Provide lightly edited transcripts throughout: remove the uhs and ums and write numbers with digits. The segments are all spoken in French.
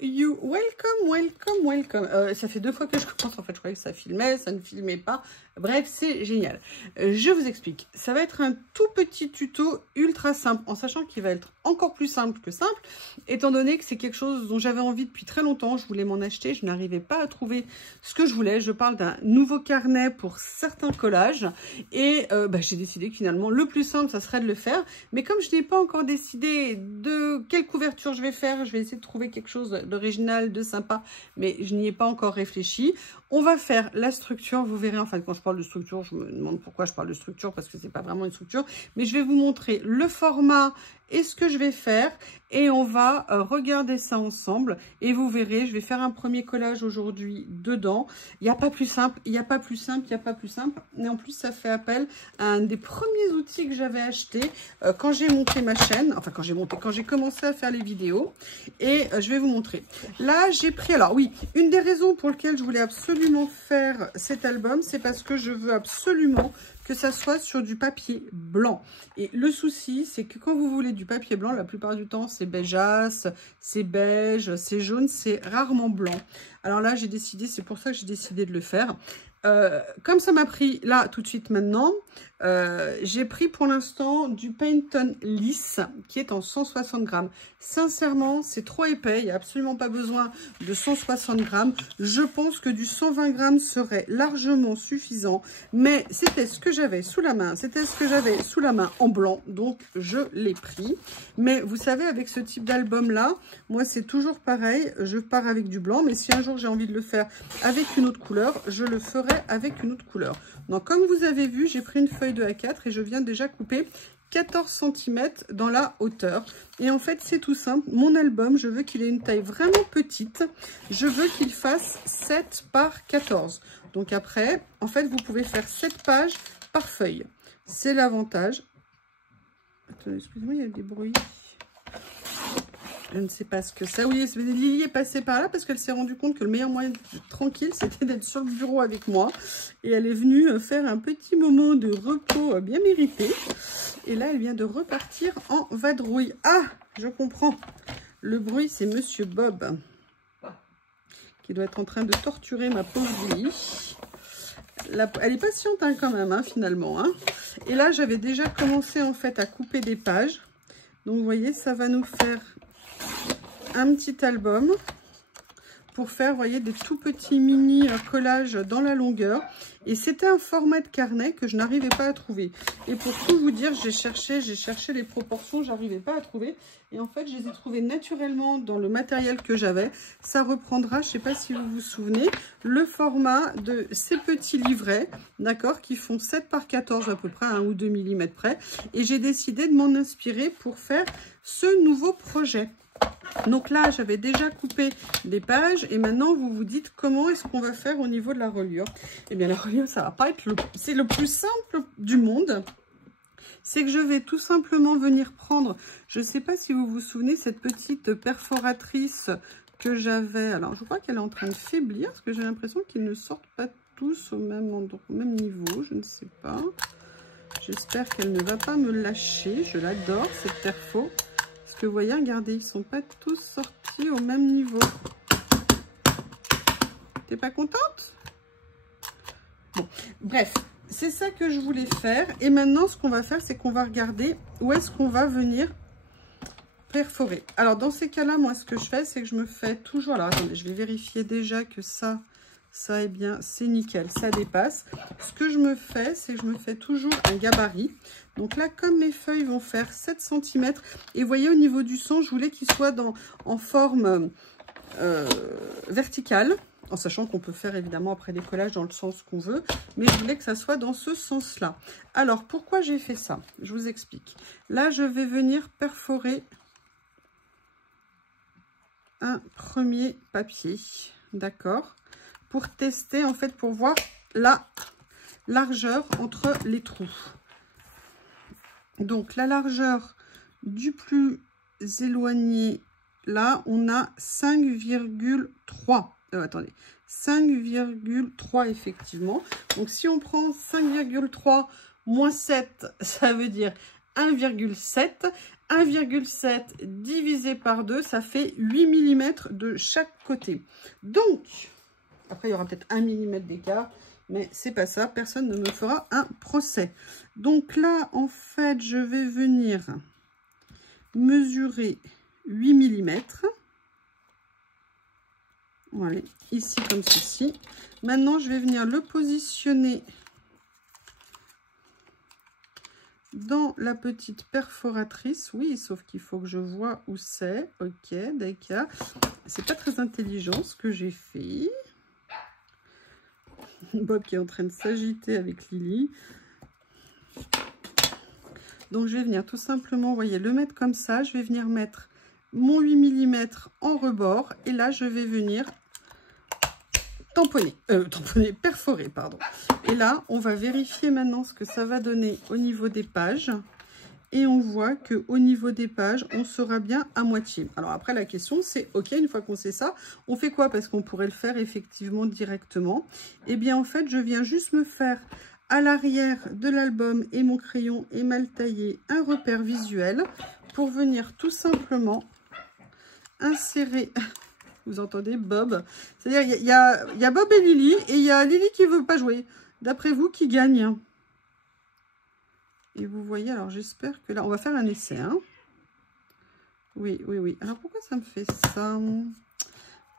You, welcome. Ça fait 2 fois que je commence, en fait, je croyais que ça filmait, ça ne filmait pas. Bref, c'est génial. Je vous explique. Ça va être un tout petit tuto ultra simple, en sachant qu'il va être encore plus simple que simple, étant donné que c'est quelque chose dont j'avais envie depuis très longtemps. Je voulais m'en acheter, je n'arrivais pas à trouver ce que je voulais. Je parle d'un nouveau carnet pour certains collages et j'ai décidé que finalement, le plus simple, ça serait de le faire. Mais comme je n'ai pas encore décidé de quelle couverture je vais faire, je vais essayer de trouver quelque chose d'original, de sympa, mais je n'y ai pas encore réfléchi. On va faire la structure, vous verrez, en fait, quand je parle de structure, je me demande pourquoi je parle de structure, parce que c'est pas vraiment une structure, mais je vais vous montrer le format et ce que je vais faire, et on va regarder ça ensemble, et vous verrez, je vais faire un premier collage aujourd'hui dedans. Il n'y a pas plus simple, il n'y a pas plus simple, il n'y a pas plus simple, et en plus ça fait appel à un des premiers outils que j'avais acheté quand j'ai monté ma chaîne, enfin quand j'ai commencé à faire les vidéos, et je vais vous montrer. Là j'ai pris, alors oui, une des raisons pour lesquelles je voulais absolument faire cet album, c'est parce que je veux absolument que ça soit sur du papier blanc. Et le souci, c'est que quand vous voulez du papier blanc, la plupart du temps, c'est beigeasse, c'est beige, c'est jaune, c'est rarement blanc. Alors là, j'ai décidé, c'est pour ça que j'ai décidé de le faire. Comme ça m'a pris là tout de suite maintenant, j'ai pris pour l'instant du Pantone lisse qui est en 160 grammes. Sincèrement, c'est trop épais, il n'y a absolument pas besoin de 160 grammes. Je pense que du 120 grammes serait largement suffisant, mais c'était ce que j'avais sous la main, en blanc, donc je l'ai pris. Mais vous savez, avec ce type d'album là, moi c'est toujours pareil, je pars avec du blanc, mais si un jour j'ai envie de le faire avec une autre couleur, je le ferai avec une autre couleur. Donc comme vous avez vu, j'ai pris une feuille de A4 et je viens déjà couper 14 cm dans la hauteur. Et en fait, c'est tout simple. Mon album, je veux qu'il ait une taille vraiment petite. Je veux qu'il fasse 7 par 14. Donc après, en fait, vous pouvez faire 7 pages par feuille. C'est l'avantage. Attendez, excusez-moi, il y a des bruits. Je ne sais pas ce que c'est. Oui, Lily est passée par là parce qu'elle s'est rendue compte que le meilleur moyen d'être tranquille, c'était d'être sur le bureau avec moi. Et elle est venue faire un petit moment de repos bien mérité. Et là, elle vient de repartir en vadrouille. Ah, je comprends. Le bruit, c'est Monsieur Bob qui doit être en train de torturer ma pauvre Lily. Elle est patiente hein, quand même, hein, finalement. Hein. Et là, j'avais déjà commencé en fait à couper des pages. Donc, vous voyez, ça va nous faire un petit album pour faire, vous voyez, des tout petits mini collages dans la longueur. Et c'était un format de carnet que je n'arrivais pas à trouver. Et pour tout vous dire, j'ai cherché les proportions, j'arrivais pas à trouver. Et en fait, je les ai trouvées naturellement dans le matériel que j'avais. Ça reprendra, je sais pas si vous vous souvenez, le format de ces petits livrets, d'accord, qui font 7 par 14 à peu près, 1 ou 2 mm près. Et j'ai décidé de m'en inspirer pour faire ce nouveau projet. Donc là, j'avais déjà coupé des pages et maintenant, vous vous dites comment est-ce qu'on va faire au niveau de la reliure. Eh bien, la reliure, ça va pas être c'est le plus simple du monde. C'est que je vais tout simplement venir prendre, je ne sais pas si vous vous souvenez, cette petite perforatrice que j'avais. Alors, je crois qu'elle est en train de faiblir parce que j'ai l'impression qu'ils ne sortent pas tous au même endroit, au même niveau. Je ne sais pas. J'espère qu'elle ne va pas me lâcher. Je l'adore, cette perfo. Que vous voyez, regardez, ils sont pas tous sortis au même niveau. T'es pas contente? Bon, bref, c'est ça que je voulais faire. Et maintenant, ce qu'on va faire, c'est qu'on va regarder où est-ce qu'on va venir perforer. Alors, dans ces cas-là, moi, ce que je fais, c'est que je me fais toujours... Alors, attendez, je vais vérifier déjà que ça, eh bien, c'est nickel, ça dépasse. Ce que je me fais, c'est que je me fais toujours un gabarit. Donc là, comme mes feuilles vont faire 7 cm, et vous voyez, au niveau du son, je voulais qu'il soit en forme verticale, en sachant qu'on peut faire évidemment après des collages dans le sens qu'on veut, mais je voulais que ça soit dans ce sens-là. Alors, pourquoi j'ai fait ça? Je vous explique. Là, je vais venir perforer un premier papier, d'accord? Pour tester, en fait, pour voir la largeur entre les trous. Donc, la largeur du plus éloigné, là, on a 5,3. Attendez, 5,3 effectivement. Donc, si on prend 5,3 moins 7, ça veut dire 1,7. 1,7 divisé par 2, ça fait 8 mm de chaque côté. Donc, après il y aura peut-être 1 mm d'écart, mais c'est pas ça, personne ne me fera un procès. Donc là, en fait, je vais venir mesurer 8 mm. Voilà, ici comme ceci. Maintenant, je vais venir le positionner dans la petite perforatrice. Oui, sauf qu'il faut que je vois où c'est. Ok, d'accord. C'est pas très intelligent ce que j'ai fait. Bob qui est en train de s'agiter avec Lily. Donc, je vais venir tout simplement, vous voyez, le mettre comme ça. Je vais venir mettre mon 8 mm en rebord. Et là, je vais venir perforer, pardon. Et là, on va vérifier maintenant ce que ça va donner au niveau des pages. Et on voit qu'au niveau des pages, on sera bien à moitié. Alors après, la question, c'est, ok, une fois qu'on sait ça, on fait quoi? Parce qu'on pourrait le faire effectivement directement. Eh bien, en fait, je viens juste me faire à l'arrière de l'album et mon crayon et mal taillé un repère visuel pour venir tout simplement insérer... Vous entendez Bob? C'est-à-dire, il y a Bob et Lily, et il y a Lily qui ne veut pas jouer. D'après vous, qui gagne? Et vous voyez, alors j'espère que là, on va faire un essai. Hein. Oui, oui, oui. Alors pourquoi ça me fait ça?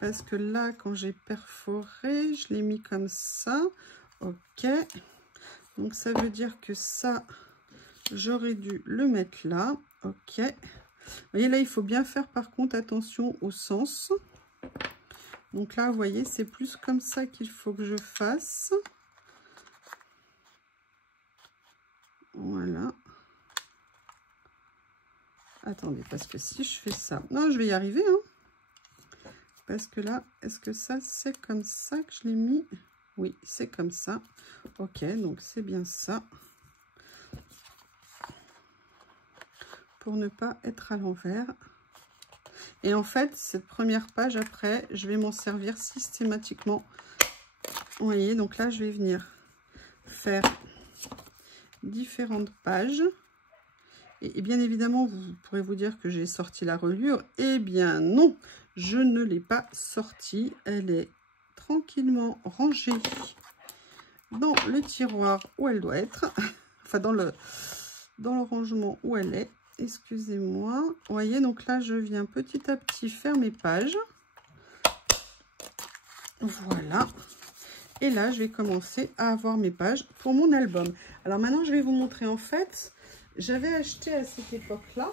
Parce que là, quand j'ai perforé, je l'ai mis comme ça. Ok. Donc ça veut dire que ça, j'aurais dû le mettre là. Ok. Vous voyez, là, il faut bien faire par contre attention au sens. Donc là, vous voyez, c'est plus comme ça qu'il faut que je fasse. Voilà. Attendez, parce que si je fais ça... Non, je vais y arriver. Hein. Parce que là, est-ce que ça, c'est comme ça que je l'ai mis? Oui, c'est comme ça. Ok, donc c'est bien ça. Pour ne pas être à l'envers. Et en fait, cette première page, après, je vais m'en servir systématiquement. Vous voyez, donc là, je vais venir faire différentes pages. Et bien évidemment, vous pourrez vous dire que j'ai sorti la reliure. Eh bien non, je ne l'ai pas sortie. Elle est tranquillement rangée dans le tiroir où elle doit être. Enfin, dans le rangement où elle est. Excusez-moi. Vous voyez, donc là, je viens petit à petit faire mes pages. Voilà. Et là, je vais commencer à avoir mes pages pour mon album. Alors maintenant, je vais vous montrer en fait... J'avais acheté à cette époque-là.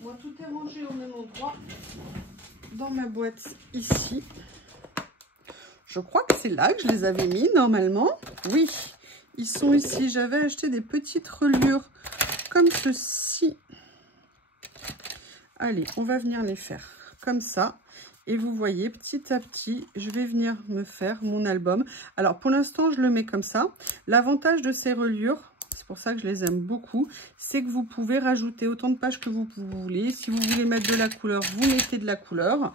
Moi, tout est rangé au même endroit. Dans ma boîte ici. Je crois que c'est là que je les avais mis normalement. Oui, ils sont ici. J'avais acheté des petites reliures comme ceci. Allez, on va venir les faire comme ça. Et vous voyez, petit à petit, je vais venir me faire mon album. Alors, pour l'instant, je le mets comme ça. L'avantage de ces reliures... C'est pour ça que je les aime beaucoup. C'est que vous pouvez rajouter autant de pages que vous voulez. Si vous voulez mettre de la couleur, vous mettez de la couleur.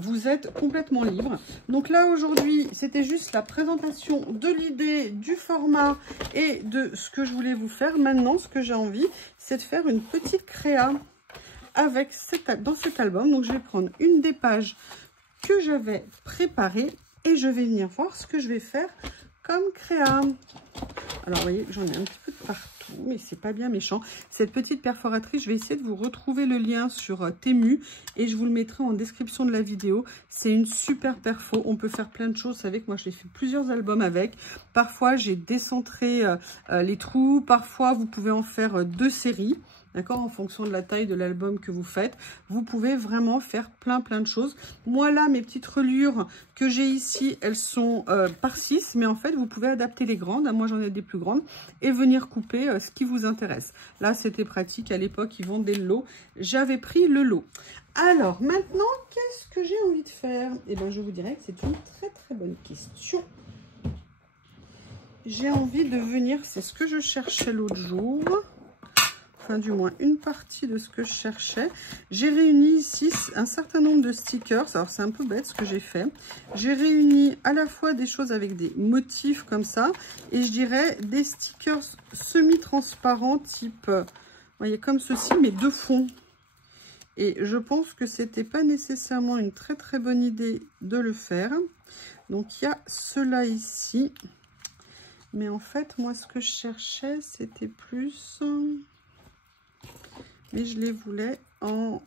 Vous êtes complètement libre. Donc là, aujourd'hui, c'était juste la présentation de l'idée, du format et de ce que je voulais vous faire. Maintenant, ce que j'ai envie, c'est de faire une petite créa avec dans cet album. Donc, je vais prendre une des pages que j'avais préparées et je vais venir voir ce que je vais faire comme créa. Alors, vous voyez, j'en ai un petit peu de partout, mais c'est pas bien méchant. Cette petite perforatrice, je vais essayer de vous retrouver le lien sur Temu et je vous le mettrai en description de la vidéo. C'est une super perfo. On peut faire plein de choses avec. Moi, j'ai fait plusieurs albums avec. Parfois, j'ai décentré les trous. Parfois, vous pouvez en faire 2 séries. D'accord, en fonction de la taille de l'album que vous faites, vous pouvez vraiment faire plein de choses. Moi là, mes petites reliures que j'ai ici, elles sont par 6, mais en fait, vous pouvez adapter les grandes. Moi, j'en ai des plus grandes et venir couper ce qui vous intéresse. Là, c'était pratique. À l'époque, ils vendaient le lot. J'avais pris le lot. Alors, maintenant, qu'est-ce que j'ai envie de faire? Eh bien, je vous dirais que c'est une très bonne question. J'ai envie de venir, c'est ce que je cherchais l'autre jour. Enfin, du moins une partie de ce que je cherchais. J'ai réuni ici un certain nombre de stickers. Alors, c'est un peu bête ce que j'ai fait. J'ai réuni à la fois des choses avec des motifs comme ça. Et je dirais des stickers semi-transparents type voyez, comme ceci, mais de fond. Et je pense que c'était pas nécessairement une très très bonne idée de le faire. Donc il y a cela ici. Mais en fait, moi, ce que je cherchais, c'était plus... Mais je les voulais en...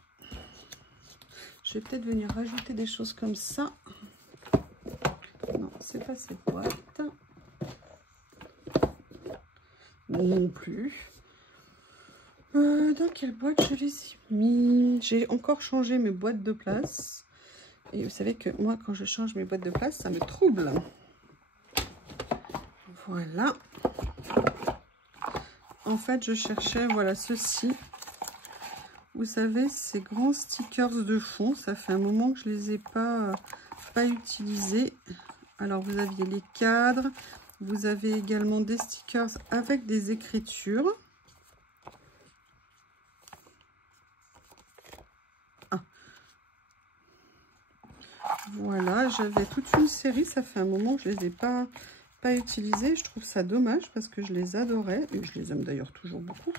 Je vais peut-être venir rajouter des choses comme ça. Non, c'est pas cette boîte. Non plus. Dans quelle boîte je les ai mis? J'ai encore changé mes boîtes de place. Et vous savez que moi, quand je change mes boîtes de place, ça me trouble. Voilà. En fait, je cherchais, voilà, ceci. Vous savez, ces grands stickers de fond, ça fait un moment que je les ai pas utilisés. Alors, vous aviez les cadres. Vous avez également des stickers avec des écritures. Ah. Voilà, j'avais toute une série. Ça fait un moment que je les ai pas utilisés. Je trouve ça dommage parce que je les adorais. Et je les aime d'ailleurs toujours beaucoup.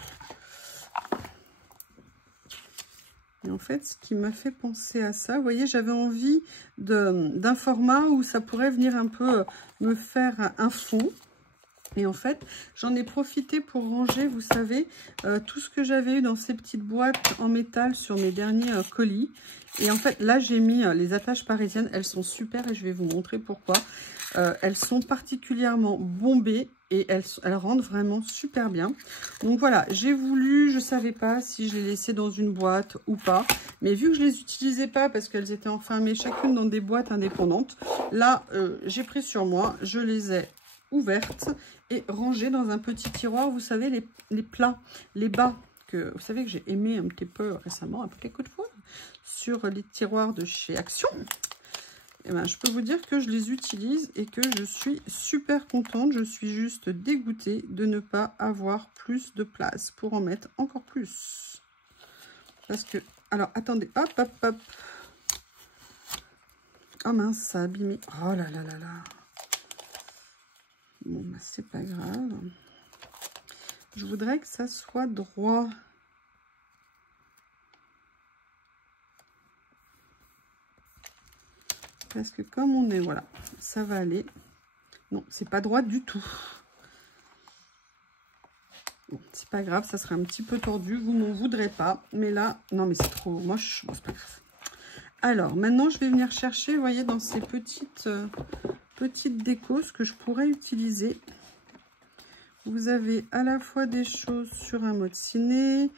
Et en fait, ce qui m'a fait penser à ça, vous voyez, j'avais envie d'un format où ça pourrait venir un peu me faire un fond. Et en fait, j'en ai profité pour ranger, vous savez, tout ce que j'avais eu dans ces petites boîtes en métal sur mes derniers colis. Et en fait, là, j'ai mis les attaches parisiennes. Elles sont super et je vais vous montrer pourquoi. Elles sont particulièrement bombées et elles rendent vraiment super bien. Donc voilà, j'ai voulu, je ne savais pas si je les laissais dans une boîte ou pas. Mais vu que je ne les utilisais pas parce qu'elles étaient enfermées chacune dans des boîtes indépendantes, là, j'ai pris sur moi, je les ai ouvertes et rangées dans un petit tiroir. Vous savez, les plats, les bas, que vous savez que j'ai aimé un petit peu récemment, un peu quelques fois, sur les tiroirs de chez Action. Et ben, je peux vous dire que je les utilise et que je suis super contente. Je suis juste dégoûtée de ne pas avoir plus de place pour en mettre encore plus. Parce que, alors attendez, hop, hop, hop. Oh mince, ça a abîmé. Oh là là là là. Bon, bah, c'est pas grave. Je voudrais que ça soit droit. Parce que comme on est, voilà, ça va aller. Non, c'est pas droit du tout. Bon, c'est pas grave, ça sera un petit peu tordu. Vous m'en voudrez pas. Mais là, non, mais c'est trop moche. Bon, c'est pas grave. Alors, maintenant, je vais venir chercher, vous voyez, dans ces petites décos, ce que je pourrais utiliser. Vous avez à la fois des choses sur un mode ciné.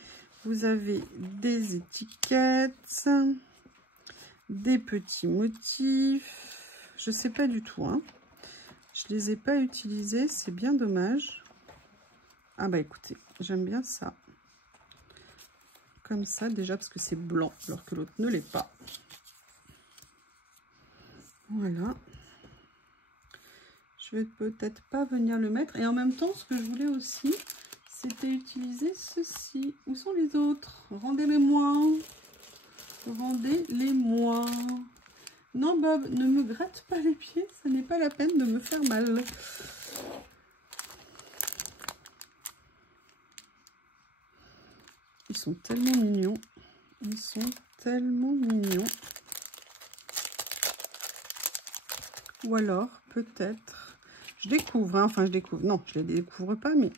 Vous avez des étiquettes. Des petits motifs. Je sais pas du tout, hein. Je les ai pas utilisés, c'est bien dommage. Ah bah écoutez, j'aime bien ça. Comme ça déjà parce que c'est blanc alors que l'autre ne l'est pas. Voilà. Je vais peut-être pas venir le mettre. Et en même temps, ce que je voulais aussi, c'était utiliser ceci. Où sont les autres? Rendez-les-moi. Rendez-les-moi. Non, Bob, ne me gratte pas les pieds. Ça n'est pas la peine de me faire mal. Ils sont tellement mignons. Ils sont tellement mignons. Ou alors, peut-être... Je découvre, hein, enfin je découvre. Non, je ne les découvre pas, mais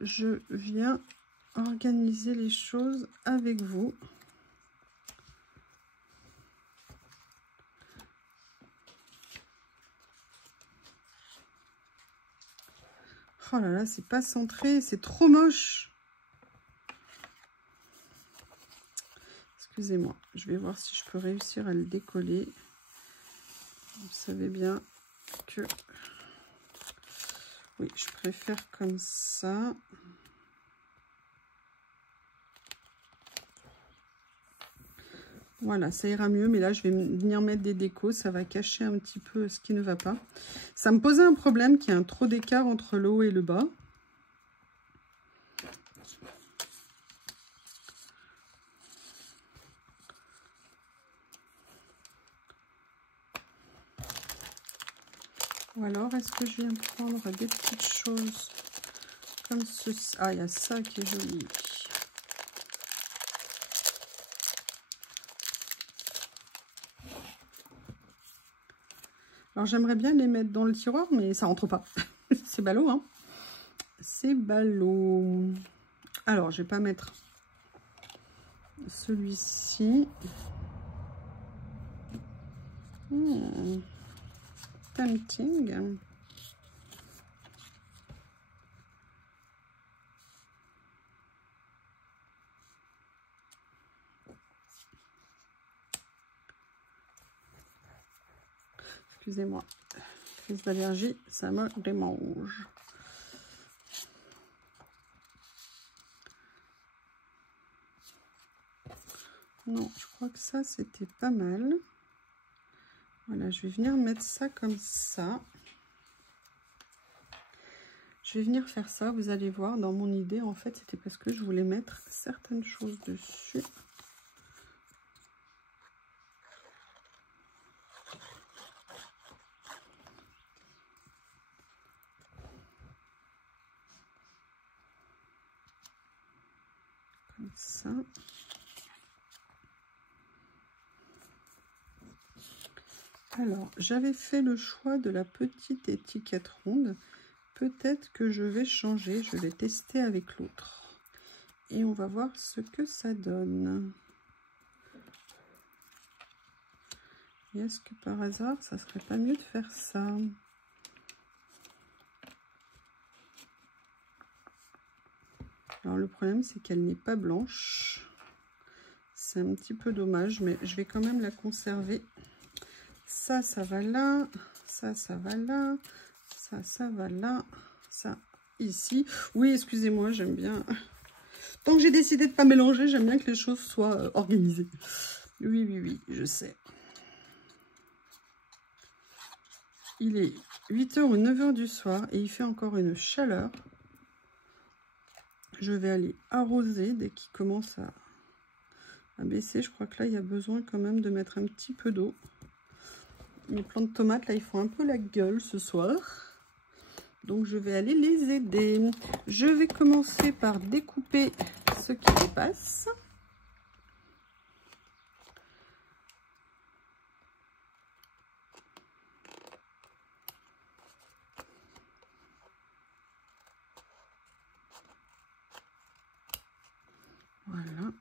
je viens organiser les choses avec vous. Oh là là, c'est pas centré, c'est trop moche. Excusez-moi, je vais voir si je peux réussir à le décoller. Vous savez bien que... Oui, je préfère comme ça. Voilà, ça ira mieux, mais là, je vais venir mettre des décos. Ça va cacher un petit peu ce qui ne va pas. Ça me posait un problème qu'il y a un trop d'écart entre le haut et le bas. Ou alors, est-ce que je viens prendre des petites choses comme ceci? Ah, il y a ça qui est joli. Alors, j'aimerais bien les mettre dans le tiroir, mais ça rentre pas. C'est ballot, hein. C'est ballot. Alors, je vais pas mettre celui-ci. Tempting. Excusez-moi, crise d'allergie, ça me démange. Non, je crois que ça, c'était pas mal. Voilà, je vais venir mettre ça comme ça. Je vais venir faire ça, vous allez voir, dans mon idée, en fait, c'était parce que je voulais mettre certaines choses dessus. Comme ça. Alors, j'avais fait le choix de la petite étiquette ronde. Peut-être que je vais changer, je vais tester avec l'autre. Et on va voir ce que ça donne. Et est-ce que par hasard, ça serait pas mieux de faire ça? Alors le problème, c'est qu'elle n'est pas blanche. C'est un petit peu dommage, mais je vais quand même la conserver. Ça, ça va là. Ça, ça va là. Ça, ça va là. Ça, ici. Oui, excusez-moi, j'aime bien. Tant que j'ai décidé de ne pas mélanger, j'aime bien que les choses soient organisées. Oui, oui, oui, je sais. Il est 8h ou 9h du soir et il fait encore une chaleur. Je vais aller arroser dès qu'il commence à baisser. Je crois que là, il y a besoin quand même de mettre un petit peu d'eau. Mes plants de tomates, là, ils font un peu la gueule ce soir. Donc, je vais aller les aider. Je vais commencer par découper ce qui dépasse. Voilà.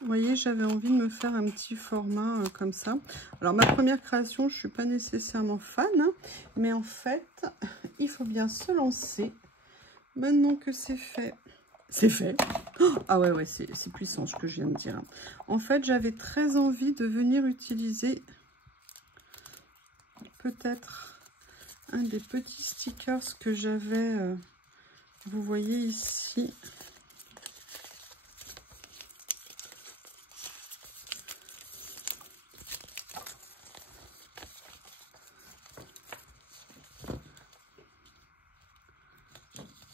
Vous voyez, j'avais envie de me faire un petit format comme ça. Alors, ma première création, je ne suis pas nécessairement fan, hein, mais en fait, il faut bien se lancer. Maintenant que c'est fait, c'est fait. Oh, ah ouais, c'est puissant ce que je viens de dire. En fait, j'avais très envie de venir utiliser peut-être un des petits stickers que j'avais, vous voyez ici.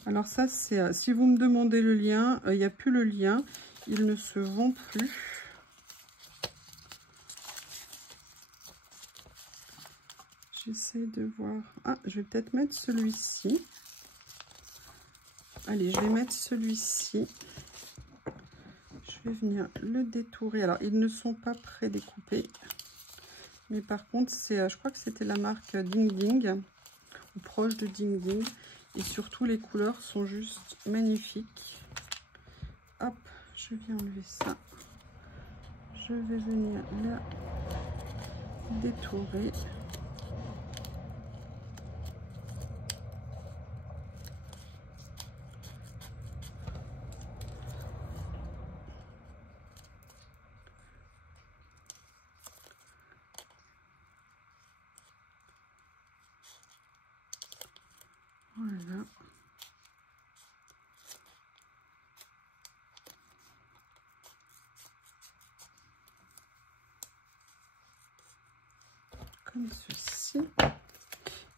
Alors ça, c'est si vous me demandez le lien, il n'y a plus le lien, il ne se vend plus. J'essaie de voir. Ah, je vais peut-être mettre celui-ci. Allez, je vais mettre celui-ci. Je vais venir le détourer. Alors, ils ne sont pas pré-découpés. Mais par contre, c'est, je crois que c'était la marque Ding Ding, ou proche de Ding Ding. Et surtout, les couleurs sont juste magnifiques. Hop, je viens enlever ça. Je vais venir la détourer. Voilà. Comme ceci.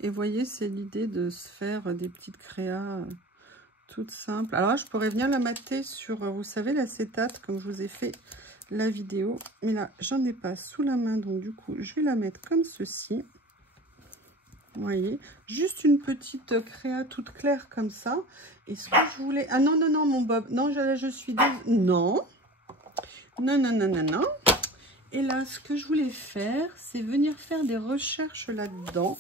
Et voyez, c'est l'idée de se faire des petites créas toutes simples. Alors là, je pourrais venir la mater sur, vous savez, l'acétate, comme je vous ai fait la vidéo. Mais là, j'en ai pas sous la main, donc du coup, je vais la mettre comme ceci. Vous voyez, juste une petite créa toute claire comme ça. Et ce que je voulais... Ah non, non, non, mon Bob. Non, je suis... Non. Non, non, non, non, non. Et là, ce que je voulais faire, c'est venir faire des recherches là-dedans.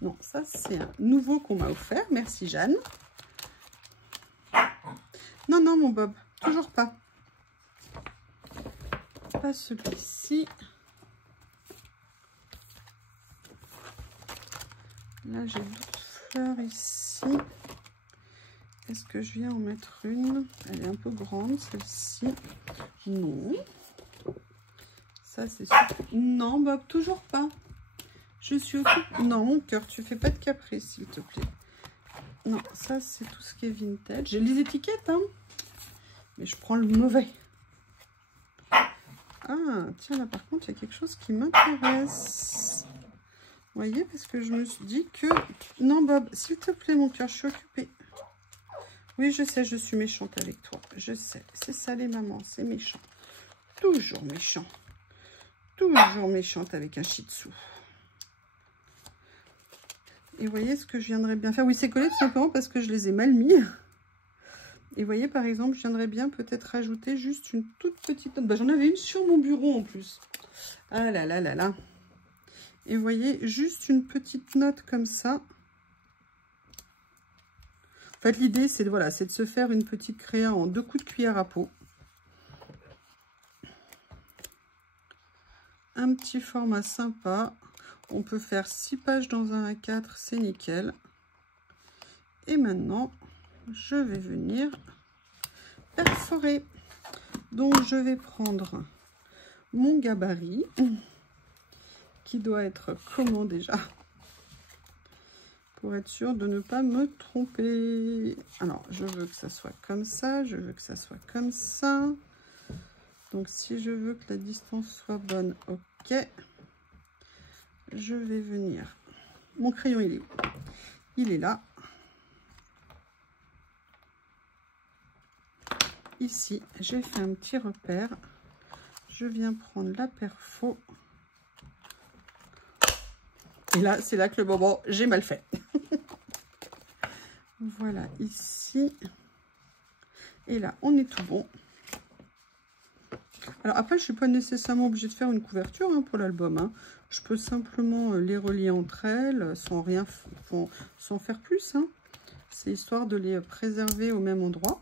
Non, ça, c'est un nouveau qu'on m'a offert. Merci, Jeanne. Non, non, mon Bob, toujours pas. Pas celui-ci. Là, j'ai d'autres fleurs ici. Est-ce que je viens en mettre une? Elle est un peu grande, celle-ci. Non. Ça, c'est sûr. Non, Bob, toujours pas. Je suis occupée. Non, mon cœur, tu fais pas de caprice, s'il te plaît. Non, ça, c'est tout ce qui est vintage. J'ai les étiquettes, hein. Mais je prends le mauvais. Ah, tiens, là, par contre, il y a quelque chose qui m'intéresse. Vous voyez, parce que je me suis dit que... Non, Bob, s'il te plaît, mon cœur, je suis occupée. Oui, je sais, je suis méchante avec toi. Je sais, c'est ça, les mamans, c'est méchant. Toujours méchant. Toujours méchante avec un shih tzu. Et vous voyez ce que je viendrais bien faire. Oui, c'est collé tout simplement parce que je les ai mal mis. Et vous voyez, par exemple, je viendrais bien peut-être rajouter juste une toute petite note. Bah, j'en avais une sur mon bureau en plus. Ah là là là là. Et vous voyez, juste une petite note comme ça. En fait, l'idée, c'est voilà, c'est de se faire une petite créa en 2 coups de cuillère à peau. Un petit format sympa. On peut faire 6 pages dans un A4, c'est nickel. Et maintenant, je vais venir perforer. Donc, je vais prendre mon gabarit, qui doit être comment déjà? Pour être sûr de ne pas me tromper. Alors, je veux que ça soit comme ça, je veux que ça soit comme ça. Donc, si je veux que la distance soit bonne, ok. Je vais venir. Mon crayon, il est où? Il est là. Ici, j'ai fait un petit repère. Je viens prendre la perfo. Et là, c'est là que le bonbon, j'ai mal fait. Voilà, ici. Et là, on est tout bon. Alors après, je ne suis pas nécessairement obligée de faire une couverture hein, pour l'album. Hein. Je peux simplement les relier entre elles sans rien, sans faire plus. Hein. C'est histoire de les préserver au même endroit.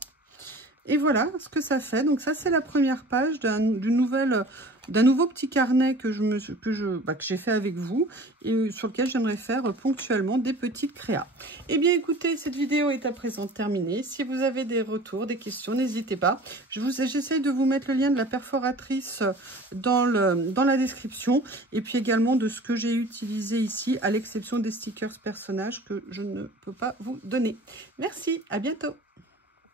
Et voilà ce que ça fait. Donc ça, c'est la première page d'un nouveau petit carnet que j'ai fait avec vous et sur lequel j'aimerais faire ponctuellement des petites créas. Eh bien, écoutez, cette vidéo est à présent terminée. Si vous avez des retours, des questions, n'hésitez pas. J'essaie de vous mettre le lien de la perforatrice dans la description et puis également de ce que j'ai utilisé ici, à l'exception des stickers personnages que je ne peux pas vous donner. Merci, à bientôt.